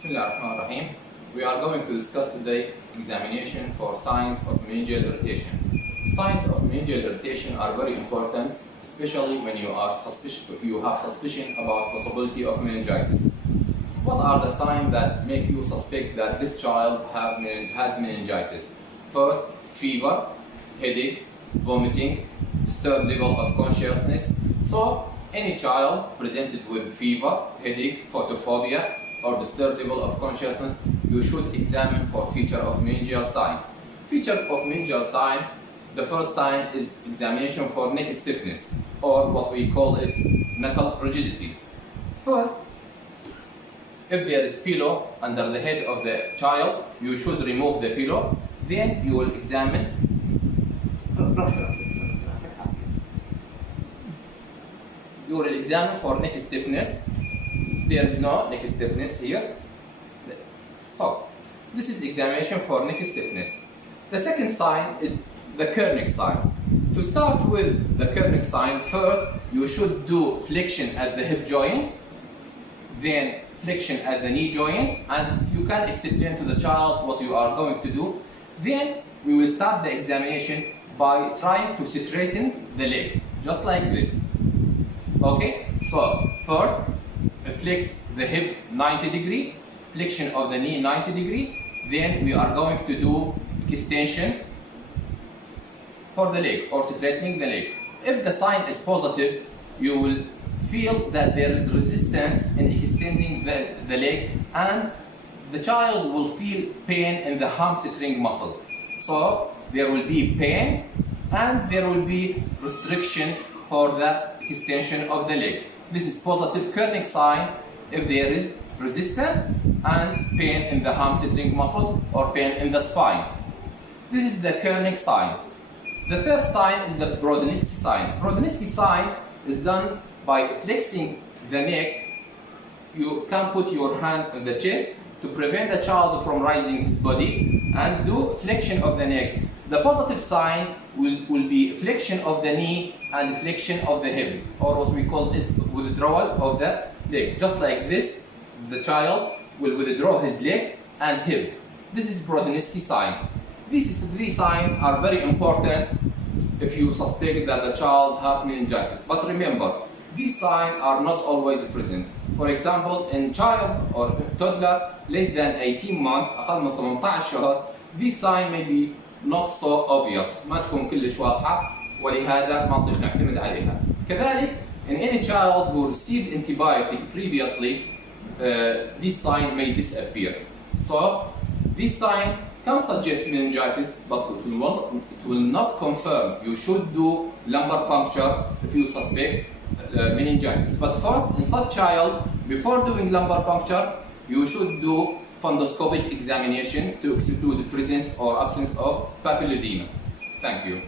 Bismillahirrahmanirrahim. We are going to discuss today examination for signs of meningeal irritations. Signs of meningeal irritation are very important, especially when you have suspicion about possibility of meningitis. What are the signs that make you suspect that this child has meningitis? First, fever, headache, vomiting, disturbed level of consciousness. So, any child presented with fever, headache, photophobia, or disturbed level of consciousness, you should examine for feature of meningeal sign. Feature of meningeal sign, the first sign is examination for neck stiffness, or what we call it knuckle rigidity. First, if there is pillow under the head of the child, you should remove the pillow. Then you will examine. You will examine for neck stiffness. There is no neck stiffness here. So, this is examination for neck stiffness. The second sign is the Kernick sign. To start with the Kernick sign, first you should do flexion at the hip joint, then flexion at the knee joint, and you can explain to the child what you are going to do. Then we will start the examination by trying to straighten the leg, just like this. Okay? So, first, flex the hip 90 degree, flexion of the knee 90 degree, then we are going to do extension for the leg or straightening the leg. If the sign is positive, you will feel that there is resistance in extending the leg, and the child will feel pain in the hamstring muscle. So there will be pain and there will be restriction for the extension of the leg. This is positive Kernick sign if there is resistance and pain in the hamstring muscle or pain in the spine. This is the Kernick sign. The third sign is the Brodzinski sign. Brodzinski sign is done by flexing the neck. You can put your hand on the chest to prevent the child from raising his body and do flexion of the neck. The positive sign will be flexion of the knee and flexion of the hip, or what we call it withdrawal of the leg. Just like this, the child will withdraw his legs and hip. This is Brodzinski sign. These three signs are very important if you suspect that the child has meningitis. But remember, these signs are not always present. For example, in child or toddler less than 18 months, أقل من 18 شهر, this sign may be not so obvious, ما تكون كلش واضحة, ولهذا ما نطيق نعتمد عليها. كذلك, in any child who received antibiotic previously, this sign may disappear. So, this sign can suggest meningitis, but it will not confirm. You should do lumbar puncture if you suspect meningitis. But first, in such child, before doing lumbar puncture, you should do fundoscopic examination to exclude the presence or absence of papilledema. Thank you.